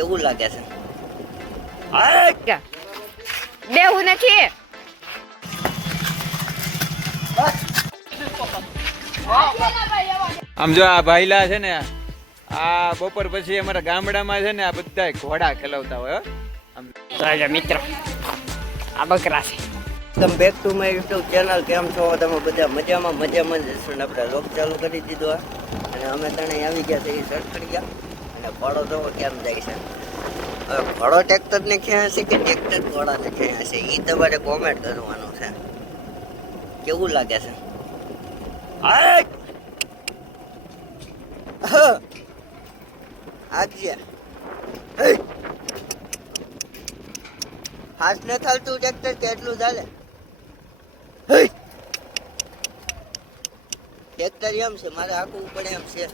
કેવું લાગે છે? બેહું નથી. આમ જો આ ભાઈલા છે ને, આ બપોર પછી અમારા ગામડામાં છે ને આ બધા ઘોડા ખેલાવતા હોય. મિત્ર આ બકરા છે. Welcome back to my YouTube channel. કેમ છો તમે બધા? મજામાં જ હશો ને? આપણે લોક ચાલુ કરી દીધો અને અમે તણે આવી ગયા છે, એ સડખડી ગયા અને ઘોડો જોવો કેમ જાય છે. હવે ઘોડો ટ્રેક્ટરને ક્યાં હશે કે ટ્રેક્ટર ઘોડાને ક્યાં હશે, એ તમારે કોમેન્ટ કરવાનું છે. કેવું લાગે છે? આજે ફાસ્ટ ન ચાલતું ટ્રેક્ટર કે એટલું ચાલે? ટ્રેક્ટર એમ છે, મારે આખું પડે એમ છે.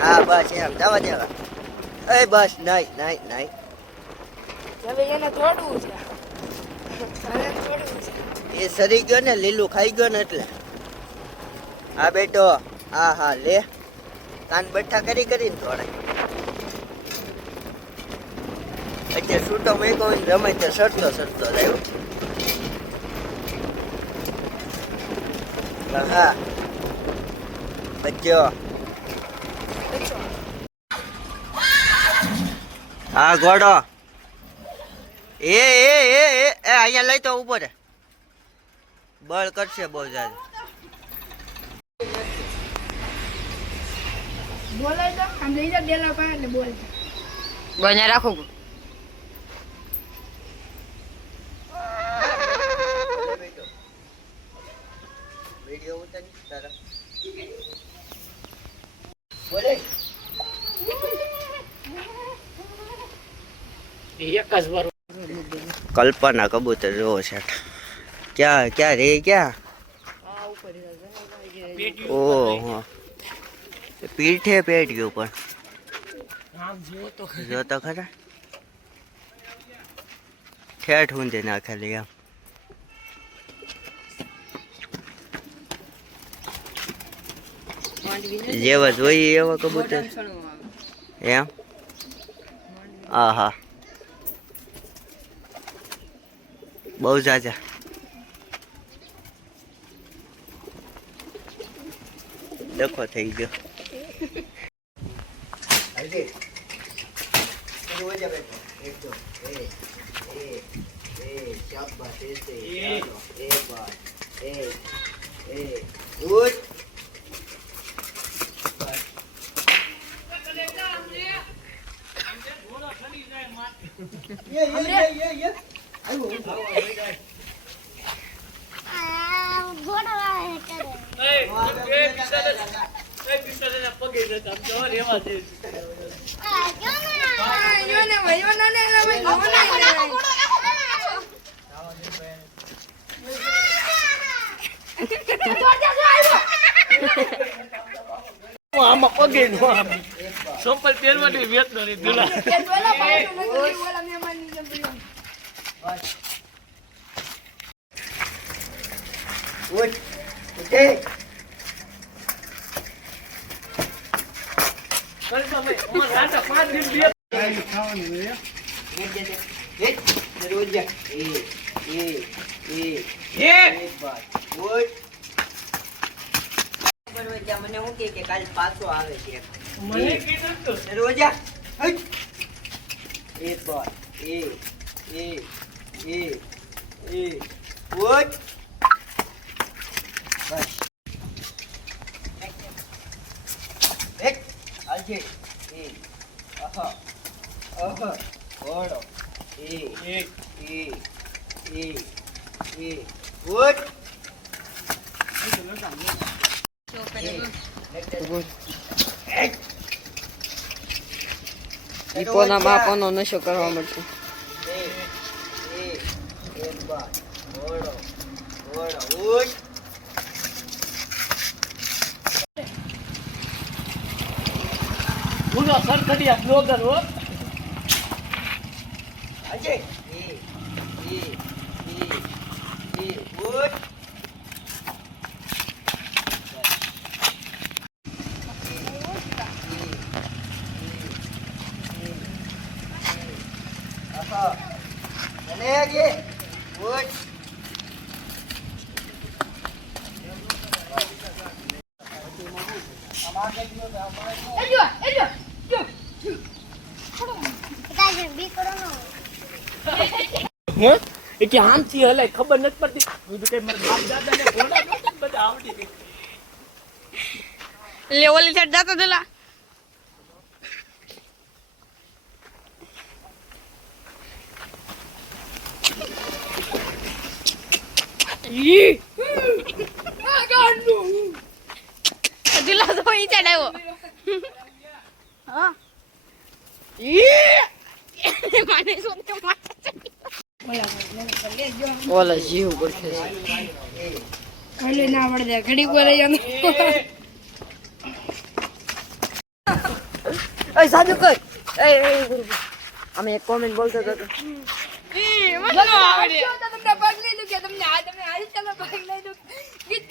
હા બસ એમ જવા દેવા. એ બસ નહીં હવે એને તોડવું છે. એ સરી ગયો ને, લીલું ખાઈ ગયો ને એટલે. હા બેટો, હા લે, કાન બઠ્ઠા કરીને થોડે. એટલે છૂટો મેકો રમે તો સરતો રહ્યો. હા બચ્ચો. હા ઘોડો એ અહીંયા લઈ તો ઉભો રે, બળ કરશે બહુ જાજુ. બોલાય તો આમ લઈ જા ડેલા પાસે એટલે બોલ. બન્યા રાખો. વિડિયો ઉતારી તારા બોલે. કલ્પના કબૂતર જોવો છે. ક્યાં રે ક્યાં? ઓહો, પીઠે પેટ્યું પણ જો તો ખરા, ઠેઠ ઊંધી નાખેલી આમ. જેવા જોઈએ એવા કબૂતર એમ. હા બહુ જાજા. ડખો થઈ ગયો. આમાં પગે નો સોપલ પહેરવાની વેત નો નહીં દુલા. મને શું કે કાલ પાછો આવે છે રોજા. એક બાર ઉઠ. બસ એક આજે ઘોડો ઉઠ. ઈપોના બાપાનો નશો કરવા મળશે. ભૂલો સરખડિયા બ્લોગર હો. આજે ઉઠ. અને કે ઉઠ. હે એ કે આમથી હલાય ખબર નથી પડતી હું તો કઈ મારા બાપ દાદા ને ઘોડા નહોતા ને બધા આવડી ગઈ લે ઓલી સાઈડ જાતો દેલા દિલા તો ઈ સાઈડ આવ્યો હા મને શું તો ઓલા જીવ પડશે ઓલે ના પડે ઘડી બોલે જાને એ સાદુ કર એ ગુરુ અમે એક કોમેન્ટ બોલતો હતો તમને ભાગ લઈ દઉં કે તમને હારી ચાલો ભાગ લઈ દઉં ગીત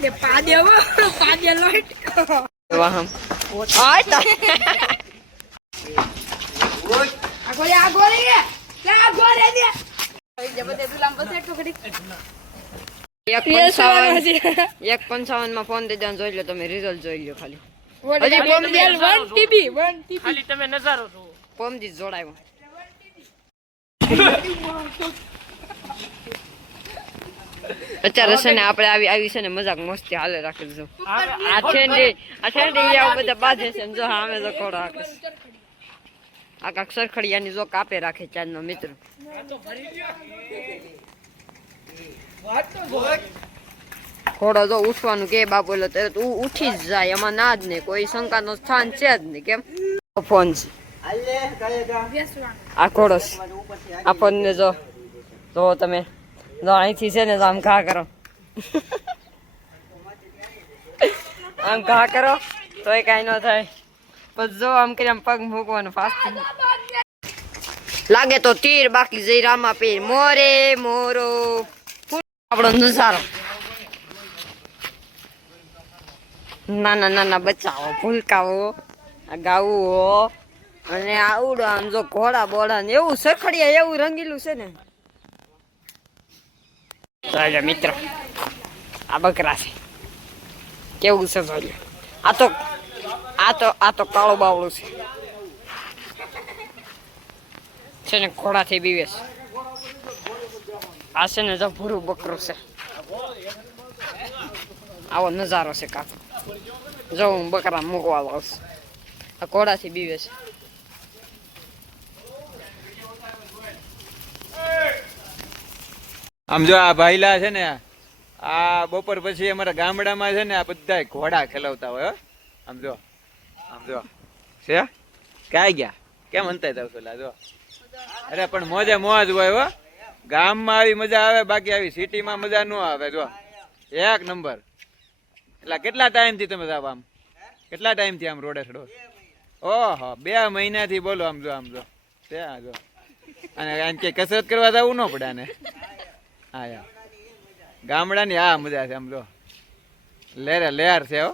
કે પાદે લાઈટ વાહમ આય આગોરે કે આગોરે દે જબતે દુલામ બસે તો ઘડી 155 માં ફોન દઈ દેવાનો જોઈ લો તમે રિઝલ્ટ જોઈ લો ખાલી હજી બોમ દેલ 1 TB ખાલી તમે નજારો જુઓ પોમજી જોડાયો અત્યારે છે ને આપણે આવી છે ને મજાક મસ્તી હાલે રાખીશું આ છે ને આવા બધા બાજે છે જો સામે તો કોડો રાખે આ કાક સરખડિયાની જો કાપે રાખે ચાંદનો મિત્ર ઘોડો જો ઉઠવાનું કે બાપુ એટલે તરત ઉઠી જ જાય એમાં ના જ નહીં કોઈ શંકાનો સ્થાન છે જ નહીં કેમ ફોન છે આ ઘોડો છે આ ફોનને જો તમે જો અહીંથી છે ને તો આમ ઘા કરો આમ ઘા કરો તોય કાંઈ ન થાય પછી જો આમ કરી આમ પગ મૂકવાનું ફાસ્ટ લાગે તો તીર બાકી જઈ રામા પીર મોરે મોરો આપણો નજારો નાના નાના બચ્ચાઓ ભૂલકાઓ ગાવું અને આવડો આમ જો ઘોડા બોડા ને એવું સખડિયા એવું રંગીલું છે ને ચાલો મિત્ર આ બકરા છે કેવું છે જોઈ આ તો કાળો બાવળું છે ને ઘોડાથી બીવે છે આ છે ને જો ભૂરું બકરું છે આવો નજારો છે કાકો જો હું બકરા મૂકવા લાવશ આ ઘોડાથી બીવે છે આમ જો આ ભાઈલા છે ને આ બપોર પછી અમારા ગામડામાં છે ને આ બધા ઘોડા ખેલાવતા હોય આમ જો છે ક્યાં ગયા કેમ અંતાય જાવ છો જો અરે પણ મોજે મોજ હોય હો ગામમાં આવી મજા આવે બાકી આવી સિટીમાં મજા ન આવે જો એક નંબર એટલે કેટલા ટાઈમથી તમે જાવ આમ કેટલા ટાઈમથી આમ રોડે ચડો ઓહો 2 મહિનાથી બોલો આમ જો ત્યાં જો અને કે કસરત કરવા જવું ન પડે ને હા યાર ગામડાની આ મજા છે આમ જો લેર છે હો